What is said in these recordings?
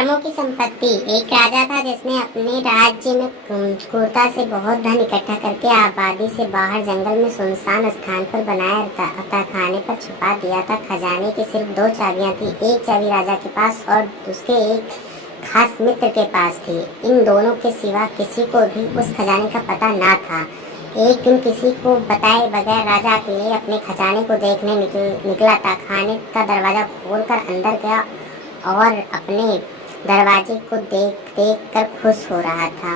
कर्मों की संपत्ति। एक राजा था जिसने अपने राज्य में क्रूरता से बहुत धन इकट्ठा करके आबादी से बाहर जंगल में सुनसान स्थान पर बनाया तहखाने पर छुपा दिया था। खजाने की सिर्फ दो चाबियां थी, एक चाबी राजा के पास और उसके एक खास मित्र के पास थी। इन दोनों के सिवा किसी को भी उस खजाने का पता ना था। एक दिन किसी को बताए बगैर राजा अकेले अपने खजाने को देखने निकला था। खाने का दरवाजा खोलकर अंदर गया और अपने दरवाजे को देख कर खुश हो रहा था।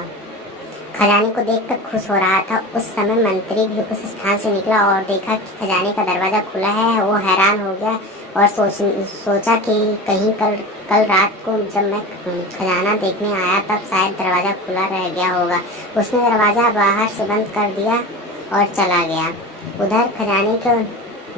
खजाने को देखकर खुश हो रहा था। उस समय मंत्री भी उस स्थान से निकला और देखा कि खजाने का दरवाजा खुला है। वो हैरान हो गया और सोचा कि कहीं कल रात को जब मैं खजाना देखने आया तब शायद दरवाजा खुला रह गया होगा। उसने दरवाजा बाहर से बंद कर दिया और चला गया। उधर खजाने को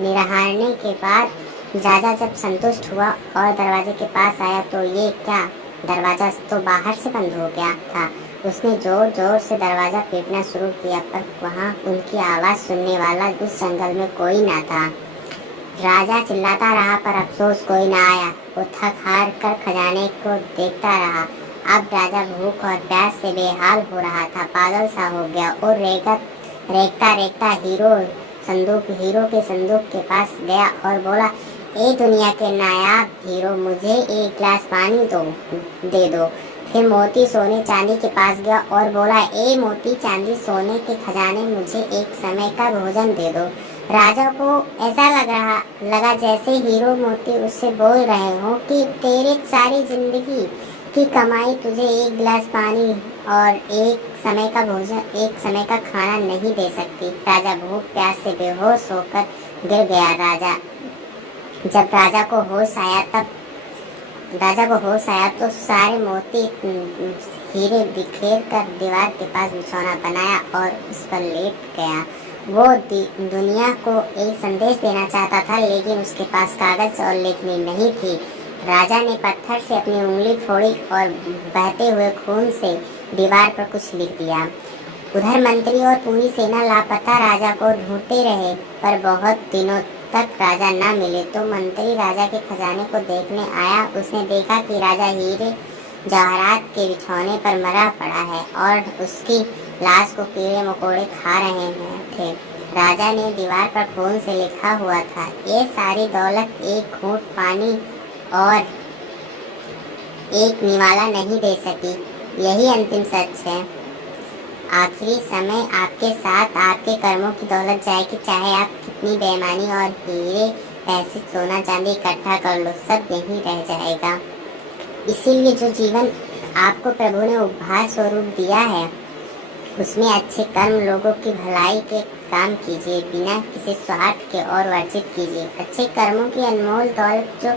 निहारने के बाद राजा जब संतुष्ट हुआ और दरवाजे के पास आया तो ये क्या, दरवाजा तो बाहर से बंद हो गया था। उसने जोर जोर से दरवाजा पीटना शुरू किया पर वहाँ उनकी आवाज़ सुनने वाला उस जंगल में कोई ना था। राजा चिल्लाता रहा पर अफसोस कोई ना आया। वो थक हार कर खजाने को देखता रहा। अब राजा भूख और प्यास से बेहाल हो रहा था, पागल सा हो गया और रेखता रेखता हीरो के संदूक के पास गया और बोला, ए दुनिया के नायाब हीरो, मुझे एक गिलास पानी दे दो। फिर मोती सोने चांदी के पास गया और बोला, ए मोती चांदी सोने के खजाने, मुझे एक समय का भोजन दे दो। राजा को ऐसा लगा जैसे हीरो मोती उससे बोल रहे हो कि तेरी सारी जिंदगी की कमाई तुझे एक गिलास पानी और एक समय का भोजन, एक समय का खाना नहीं दे सकती। राजा भूख प्यास से बेहोश होकर गिर गया। जब राजा को होश आया तो सारे मोती हीरे बिखेर कर दीवार के पास बिछौना बनाया और उस पर लेट गया। वो दुनिया को एक संदेश देना चाहता था, लेकिन उसके पास कागज और लेखनी नहीं थी। राजा ने पत्थर से अपनी उंगली फोड़ी और बहते हुए खून से दीवार पर कुछ लिख दिया। उधर मंत्री और पूरी सेना लापता राजा को ढूंढते रहे पर बहुत दिनों तक राजा ना मिले तो मंत्री राजा के खजाने को देखने आया। उसने देखा कि राजा हीरे जवाहरात के बिछौने पर मरा पड़ा है और उसकी लाश को कीड़े मकोड़े खा रहे थे। राजा ने दीवार पर खून से लिखा हुआ था, ये सारी दौलत एक घूंट पानी और एक निवाला नहीं दे सकी। यही अंतिम सच है। आखिरी समय आपके साथ आपके कर्मों की दौलत जाएगी, चाहे आप कितनी बेईमानी और हीरे पैसे सोना चांदी इकट्ठा कर लो, सब यहीं रह जाएगा। इसीलिए जो जीवन आपको प्रभु ने उपहार स्वरूप दिया है उसमें अच्छे कर्म, लोगों की भलाई के काम कीजिए, बिना किसी स्वार्थ के और वर्जित कीजिए। अच्छे कर्मों की अनमोल दौलत जो